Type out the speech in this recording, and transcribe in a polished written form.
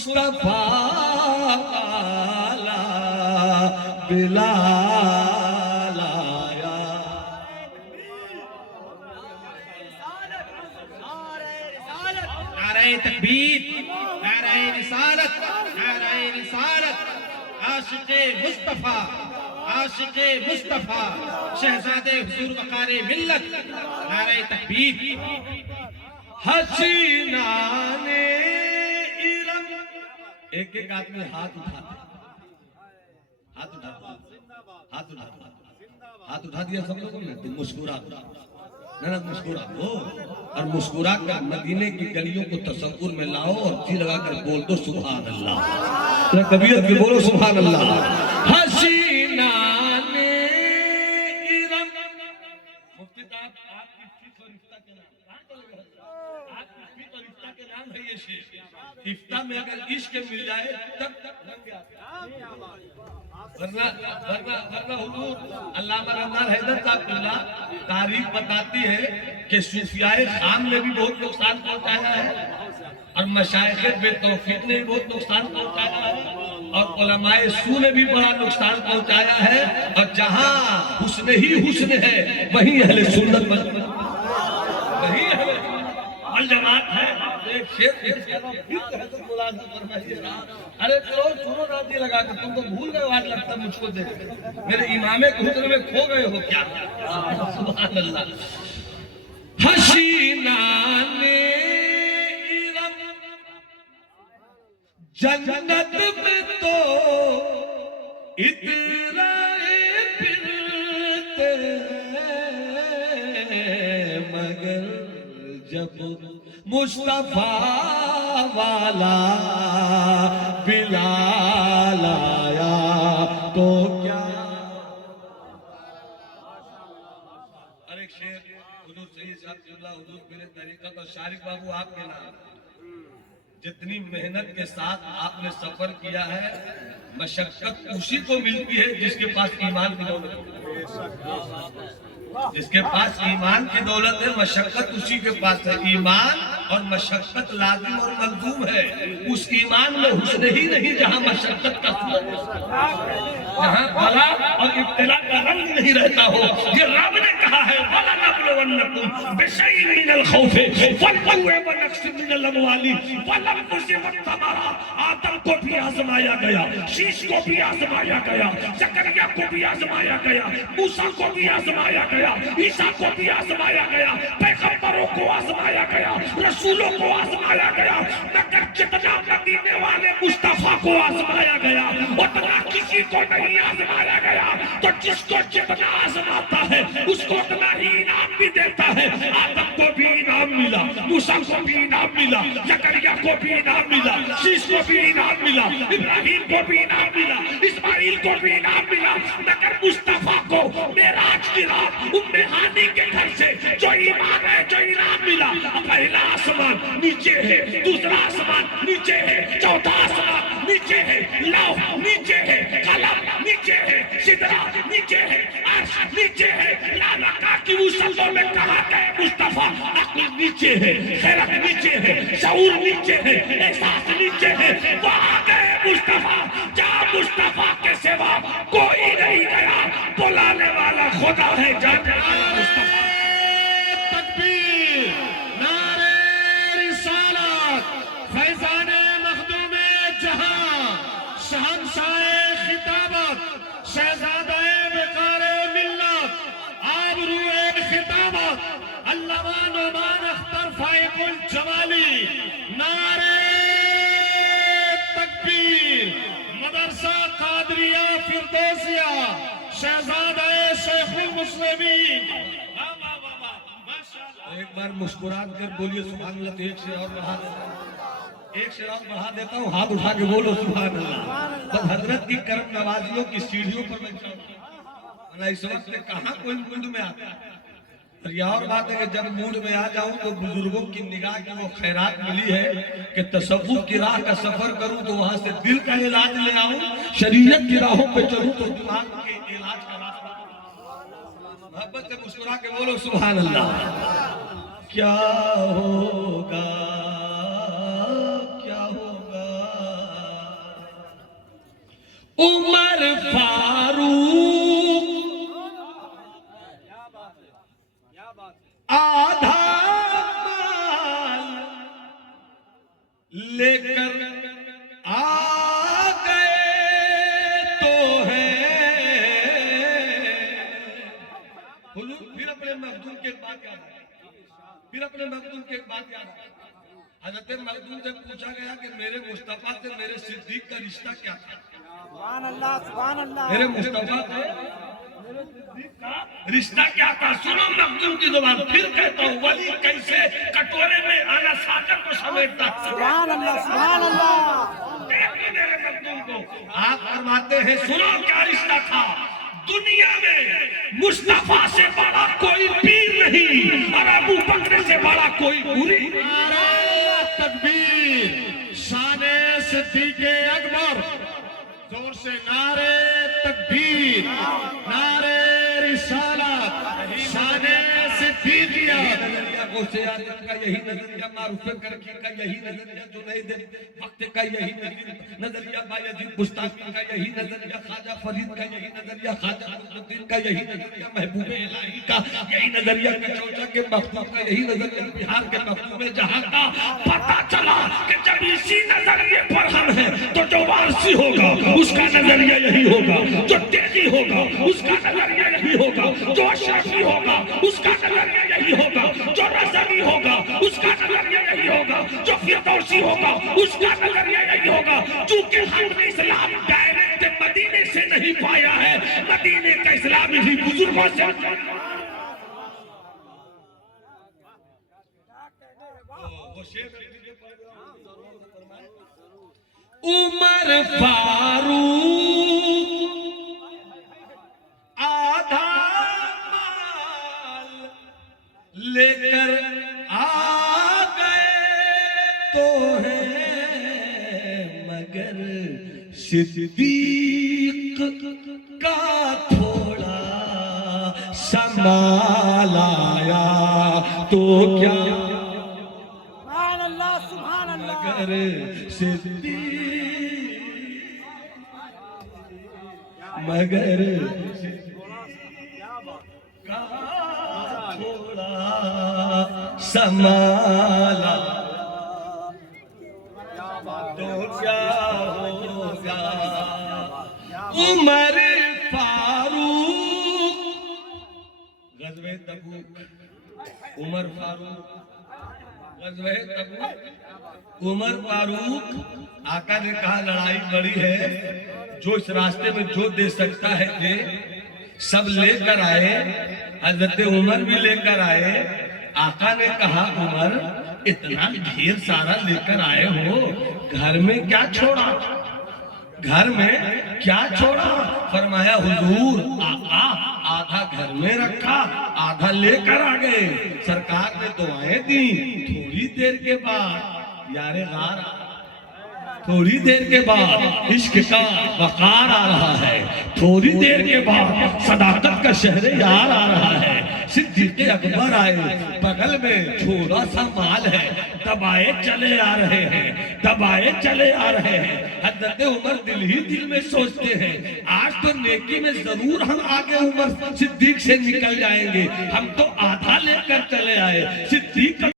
मुस्तफा वाला बिलाल आया। नारे तकबीर, नारे रिसालत, नारे रिसालत। आशिक़े मुस्तफा, आशिक़े मुस्तफा, शहजादे हुजूर वक़ारे मिल्लत। नारे तकबीर। हसीना ने इरम, एक एक आदमी हाथ उठाते, हाथ उठाते, हाथ उठाते, हाथ उठा दिया सब लोगों ने, तो मुस्कुरा ना मुस्कुरा दो, और मुस्कुरा कर मदीने की गलियों को तसव्वुर में लाओ और जी लगाकर बोल दो सुभान अल्लाह। तबीयत की बोलो सुभान अल्लाह। हसीना ने इरम, मुफ्ती साहब आपकी फीस और इफ्ता के नाम, आपकी फीस और इफ्ता के नाम है ये शेर। इफ्ता में अगर इश्क मिल जाए तब वरना वरना वरना हुजूर अल्लामा रमजान हैदर साहब तारीख बताती है कि सूफियाए खाम ने भी बहुत नुकसान पहुंचाया है और मशाइख बेतौफीक ने भी बहुत नुकसान पहुंचाया है और उलमाए सू ने भी बड़ा नुकसान पहुंचाया है। और जहां हुस्न ही हुस्न है वहीं अहले सुन्नत वहीं अहले वल जमात है। एक शेर अरे चलो सुनो राजी लगा कर, तुम तो भूल गए आज लगता मुझको देख, मेरे इमामे के हुस्न में खो गए हो क्या? सुभान अल्लाह। हसीना ने इरम, जन्नत में तो इतराए फिरते मगर जब मुस्तफा वाला बिलाल आया तो क्या। अरे शेर हुजूर सैयद साहब जिल्ला हुजूर मेरे तरीक़त और शारिक बाबू आपके नाम, जितनी मेहनत के साथ आपने सफर किया है, मशक्कत उसी को मिलती है जिसके पास ईमान की दौलत है। जिसके पास ईमान की दौलत है मशक्कत उसी के पास है। ईमान और मशक्कत लाजिम और मलजूम है। उस ईमान में हुस्न ही नहीं जहां मशक्कत का जहां बला और इब्तिला का रंग नहीं रहता हो। ये रब ने कहा है वलनबलवन्नकुम बिशैइन मिनल खौफि वल-जु'i व नक्सिन मिनल अमवाली वल-अंफुसि वत-थमरात। आदम को भी आजमाया गया, शीश को भी आजमाया गया, जकरिया को भी आजमाया गया, मूसा को भी आजमाया गया, ईसा को भी आजमाया गया, पैगंबरों को आजमाया गया, रसूलों को आजमाया गया, मगर जितना मदीने वाले मुस्तफा को आजमाया गया उतना किसी को नहीं आजमाया गया। तो जिसको जितना आजमाता है उसको उतना ही इनाम भी देता है। आदम को भी इनाम मिला, मूसा को भी इनाम मिला, जकरिया को भी इनाम मिला, शीश को भी इनाम मिला, इब्राहिम को भी इनाम मिला, इस्माइल को भी इनाम मिला, मगर मुस्तफा को मेराज की रात उम्मे हानी के घर से जो ईमान है, जो इनाम मिला, पहला आसमान नीचे है, दूसरा आसमान नीचे है, चौथा आसमान नीचे है, लौह नीचे है, कलम नीचे है, सिदरा नीचे है, अर्श नीचे है, लालका की वसल्लम में कहा गए मुस्तफा अक्ल नीचे है, खैरत नीचे है, शऊर नीचे है, एहसास नीचे है। वहां गए मुस्तफा जहां मुस्तफा के सिवा कोई नहीं गया। बुलाने वाला खुदा है जाने वाला मुस्तफा। तकबीर, नारे रिसालत, फैजाने मखदूमे जहां, शहंशाए खिताबत, शहजादाए बेकारे मिल्लत, आबरूए खिताबत, अल्लामा नोमान अख्तर फाइकुल जमाली। नारे तकबीर, मदरसा कादरिया फिरदौसिया, शहजादाए शेखुल मुस्लिमीन। एक बार मुस्कुरा कर बोलिए सुभान अल्लाह। एक शेर और बढ़ा देता हूँ, एक शेर और बढ़ा देता हूँ, हाथ उठा के बोलो सुभान अल्लाह। बस हजरत की करम नवाजियों की सीढ़ियों पर मैं चढ़ता, इस वक्त कहाँ कोई मूड में आता है। और यह और बात है कि जब मूड में आ जाऊं तो बुजुर्गों की निगाह की वो खैरात मिली है कि तसव्वुफ की राह का सफर करूं तो वहां से दिल का इलाज ले आऊं, शरीयत की राहों पे चलूं तो दिमाग के इलाज का रास्ता। मोहब्बत से मुस्कुरा के बोलो सुभान अल्लाह। क्या होगा, क्या होगा उमर फारूक आधा माल लेकर आ गए तो है। फिर अपने मखदूम के बाद याद आया, फिर अपने मखदूम के बाद याद आया। हजरत मखदूम से पूछा गया कि मेरे मुस्तफा से मेरे सिद्दीक का रिश्ता क्या था। सुभान अल्लाह, सुभान अल्लाह। मेरे मुस्तफा से मेरे सिद्दीक का रिश्ता क्या था। सुनो मखदूम की जुबान, फिर कहता हूँ वली कैसे कटोरे में आना सागर को समेटता। सुभान अल्लाह, सुभान अल्लाह। देखिए मेरे मखदूम को, आप फरमाते हैं सुनो क्या रिश्ता था। दुनिया में मुस्तफा से बड़ा कोई पीर नहीं और अबू बकर से बड़ा कोई बुरी। तकबीर, शाने सिद्दीक़े अकबर, जोर से नारे तकबीर, नारे रिसालत, शाने सिद्दीक़िया। नजरिया गौसे आजम का यही नजरिया, मारूफ करकी का यही नजरिया, जुनैद वक्त का यही नजरिया, बायजीद बुस्तामी का यही नजरिया, ख्वाजा फरीद का यही नजरिया, ख्वाजा कुतुबुद्दीन का यही नजरिया, महबूब इलाही का यही नजरिया, कचौचा के मखदूम का यही नजरिया, बिहार के मखदूम जहां का। पता चला कि जब इसी नजरिए पर हम हैं तो जो वारसी होगा उसका नजरिया यही होगा, जो तेजी होगा उसका नजरिया यही होगा, जो अशरफी होगा उसका नजरिया यही होगा, जो रज़वी होगा उसका नजरिया यही होगा, जो फिरदौसी होगा उसका नजरिया यही होगा। चूंकि हमने इस्लाम डायरेक्ट मदीने से नहीं पाया है, मदीने का इस्लाम इसी बुजुर्गों से। उमर फारूक आधा माल लेकर आ गए तो है, मगर सिद्दीक का थोड़ा संभाल आया तो क्या। सुभान अल्लाह, सुभान अल्लाह। मगर सिद्दीक मगर का थोड़ा संभाला तो क्या होगा। उमर फारूक गज़वे तबूक, उमर फारूक गज़वे तबूक, उमर फारूक। आका ने कहा लड़ाई बड़ी है, जो इस रास्ते में जो दे सकता है दे। सब लेकर आए, हजरत उमर भी लेकर आए। आका ने कहा उमर इतना ढेर सारा लेकर आए हो, घर में क्या छोड़ा, घर में क्या छोड़ा। फरमाया हुजूर आका आधा घर में रखा, आधा लेकर आ गए। सरकार ने दुआएं दी। थोड़ी देर के बाद यारे गार, थोड़ी देर के बाद इश्क का वकार आ रहा है, थोड़ी देर के बाद सदाकत का शहरयार आ रहा है। सिद्दीक़ अकबर आए, बगल में छोटा सा माल है, दबाए चले आ रहे हैं, दबाए चले आ रहे हैं। हज़रत उमर दिल ही दिल में सोचते हैं आज तो नेकी में जरूर हम आगे उमर सिद्दीक से निकल जाएंगे, हम तो आधा लेकर चले आए। सिद्दीक